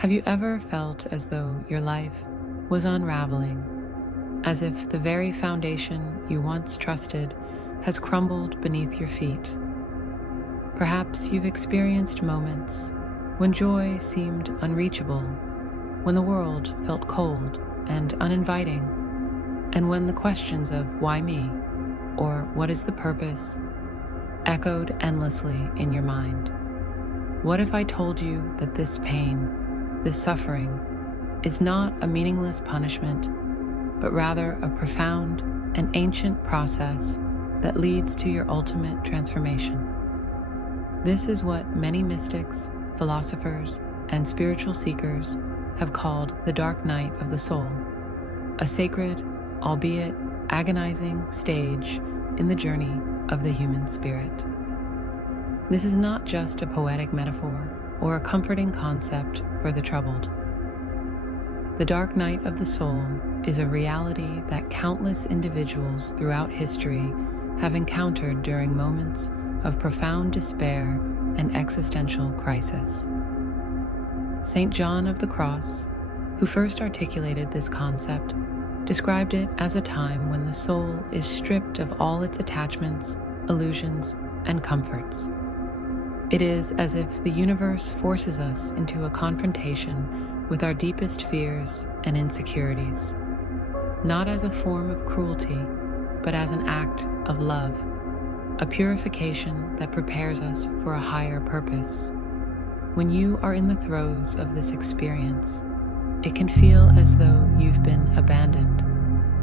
Have you ever felt as though your life was unraveling, as if the very foundation you once trusted has crumbled beneath your feet? Perhaps you've experienced moments when joy seemed unreachable, when the world felt cold and uninviting, and when the questions of why me or what is the purpose echoed endlessly in your mind. What if I told you that this pain, this suffering, is not a meaningless punishment, but rather a profound and ancient process that leads to your ultimate transformation? This is what many mystics, philosophers, and spiritual seekers have called the dark night of the soul, a sacred, albeit agonizing, stage in the journey of the human spirit. This is not just a poetic metaphor or a comforting concept for the troubled. The dark night of the soul is a reality that countless individuals throughout history have encountered during moments of profound despair and existential crisis. Saint John of the Cross, who first articulated this concept, described it as a time when the soul is stripped of all its attachments, illusions, and comforts. It is as if the universe forces us into a confrontation with our deepest fears and insecurities, not as a form of cruelty, but as an act of love, a purification that prepares us for a higher purpose. When you are in the throes of this experience, it can feel as though you've been abandoned,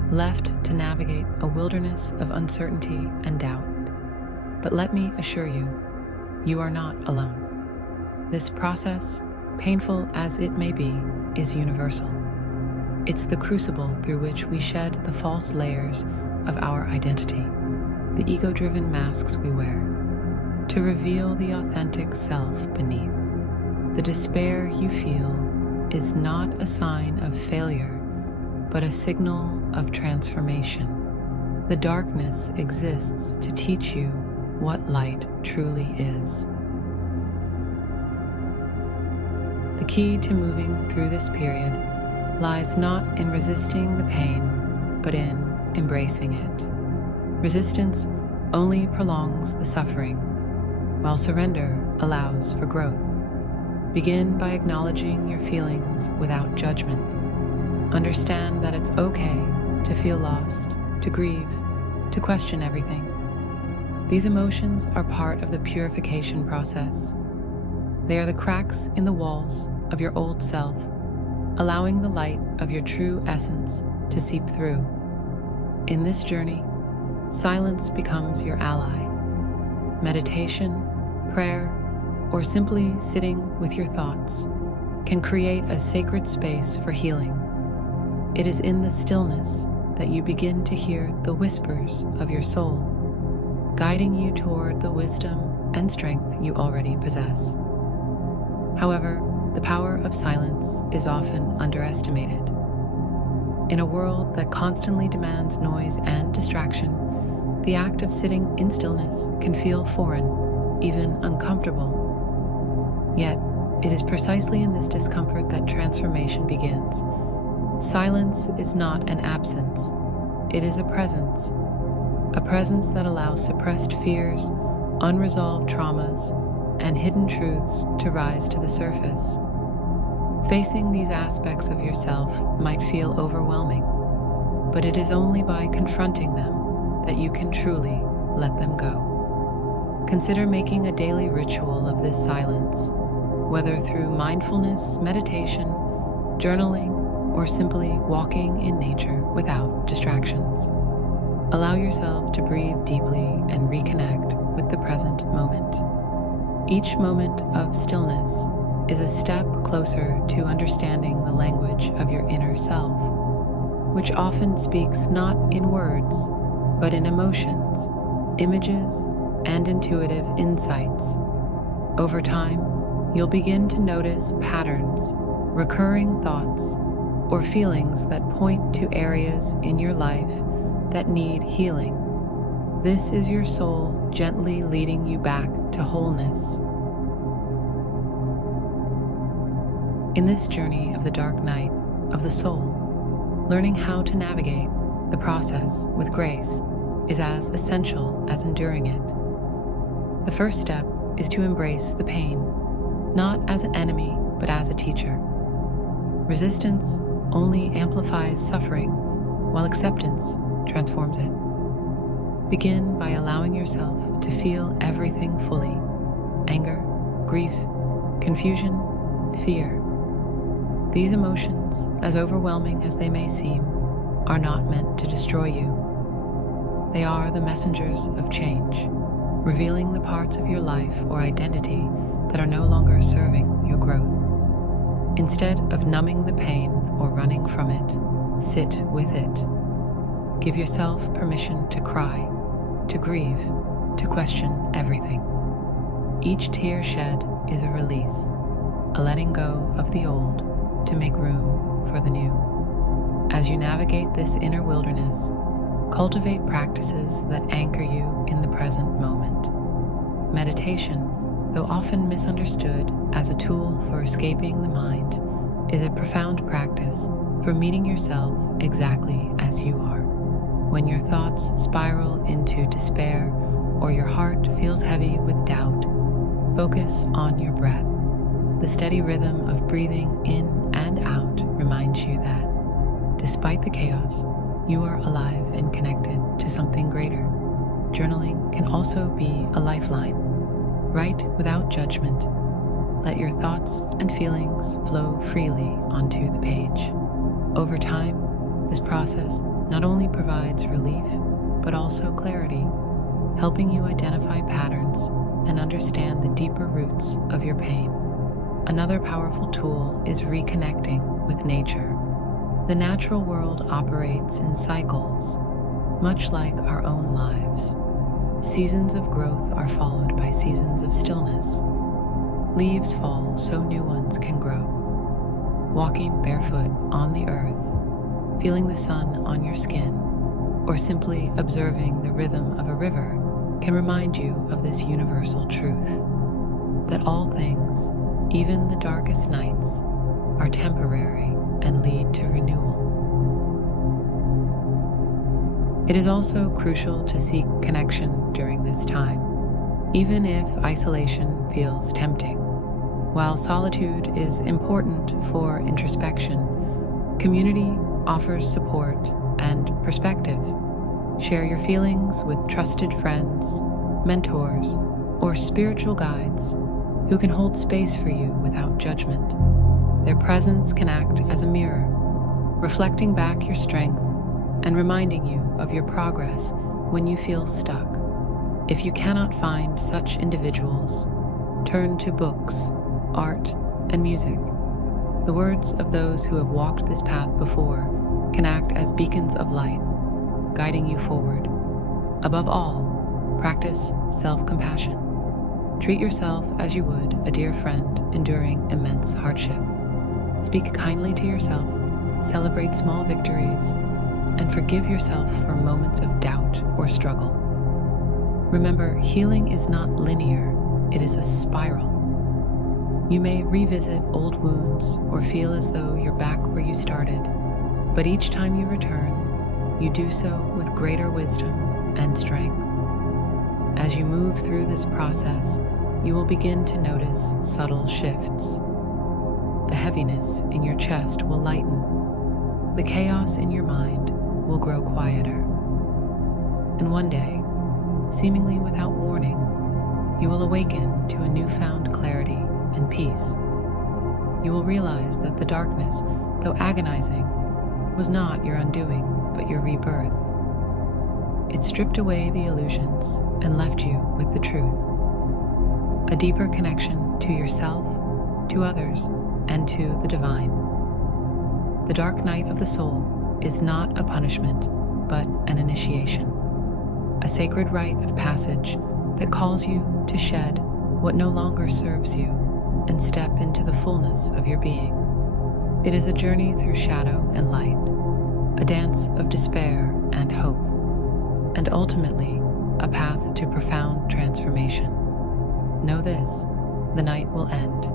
left to navigate a wilderness of uncertainty and doubt. But let me assure you, you are not alone. This process, painful as it may be, is universal. It's the crucible through which we shed the false layers of our identity, the ego-driven masks we wear, to reveal the authentic self beneath. The despair you feel is not a sign of failure, but a signal of transformation. The darkness exists to teach you what light truly is. The key to moving through this period lies not in resisting the pain, but in embracing it. Resistance only prolongs the suffering, while surrender allows for growth. Begin by acknowledging your feelings without judgment. Understand that it's okay to feel lost, to grieve, to question everything. These emotions are part of the purification process. They are the cracks in the walls of your old self, allowing the light of your true essence to seep through. In this journey, silence becomes your ally. Meditation, prayer, or simply sitting with your thoughts can create a sacred space for healing. It is in the stillness that you begin to hear the whispers of your soul, guiding you toward the wisdom and strength you already possess. However, the power of silence is often underestimated. In a world that constantly demands noise and distraction, the act of sitting in stillness can feel foreign, even uncomfortable. Yet, it is precisely in this discomfort that transformation begins. Silence is not an absence, it is a presence that allows suppressed fears, unresolved traumas, and hidden truths to rise to the surface. Facing these aspects of yourself might feel overwhelming, but it is only by confronting them that you can truly let them go. Consider making a daily ritual of this silence, whether through mindfulness, meditation, journaling, or simply walking in nature without distractions. Allow yourself to breathe deeply and reconnect with the present moment. Each moment of stillness is a step closer to understanding the language of your inner self, which often speaks not in words, but in emotions, images, and intuitive insights. Over time, you'll begin to notice patterns, recurring thoughts, or feelings that point to areas in your life that need healing. This is your soul gently leading you back to wholeness. In this journey of the dark night of the soul, learning how to navigate the process with grace is as essential as enduring it. The first step is to embrace the pain, not as an enemy, but as a teacher. Resistance only amplifies suffering, while acceptance transforms it. Begin by allowing yourself to feel everything fully: anger, grief, confusion, fear. These emotions, as overwhelming as they may seem, are not meant to destroy you. They are the messengers of change, revealing the parts of your life or identity that are no longer serving your growth. Instead of numbing the pain or running from it, sit with it. Give yourself permission to cry, to grieve, to question everything. Each tear shed is a release, a letting go of the old to make room for the new. As you navigate this inner wilderness, cultivate practices that anchor you in the present moment. Meditation, though often misunderstood as a tool for escaping the mind, is a profound practice for meeting yourself exactly as you are. When your thoughts spiral into despair or your heart feels heavy with doubt, focus on your breath. The steady rhythm of breathing in and out reminds you that, despite the chaos, you are alive and connected to something greater. Journaling can also be a lifeline. Write without judgment. Let your thoughts and feelings flow freely onto the page. Over time, this process not only provides relief, but also clarity, helping you identify patterns and understand the deeper roots of your pain. Another powerful tool is reconnecting with nature. The natural world operates in cycles, much like our own lives. Seasons of growth are followed by seasons of stillness. Leaves fall so new ones can grow. Walking barefoot on the earth, feeling the sun on your skin, or simply observing the rhythm of a river can remind you of this universal truth, that all things, even the darkest nights, are temporary and lead to renewal. It is also crucial to seek connection during this time, even if isolation feels tempting. While solitude is important for introspection, community offers support and perspective. Share your feelings with trusted friends, mentors, or spiritual guides who can hold space for you without judgment. Their presence can act as a mirror, reflecting back your strength and reminding you of your progress when you feel stuck. If you cannot find such individuals, turn to books, art, and music. The words of those who have walked this path before can act as beacons of light, guiding you forward. Above all, practice self-compassion. Treat yourself as you would a dear friend enduring immense hardship. Speak kindly to yourself, celebrate small victories, and forgive yourself for moments of doubt or struggle. Remember, healing is not linear, it is a spiral. You may revisit old wounds or feel as though you're back where you started, but each time you return, you do so with greater wisdom and strength. As you move through this process, you will begin to notice subtle shifts. The heaviness in your chest will lighten. The chaos in your mind will grow quieter. And one day, seemingly without warning, you will awaken to a newfound clarity and peace. You will realize that the darkness, though agonizing, was not your undoing, but your rebirth. It stripped away the illusions and left you with the truth. A deeper connection to yourself, to others, and to the divine. The dark night of the soul is not a punishment, but an initiation. A sacred rite of passage that calls you to shed what no longer serves you and step into the fullness of your being. It is a journey through shadow and light, a dance of despair and hope, and ultimately a path to profound transformation. Know this: the night will end,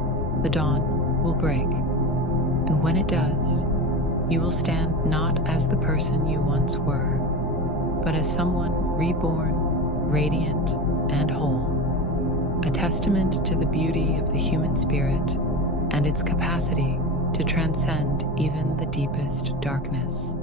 the dawn will break, And when it does, you will stand not as the person you once were, but as someone reborn, radiant, and whole, a testament to the beauty of the human spirit and its capacity to transcend even the deepest darkness.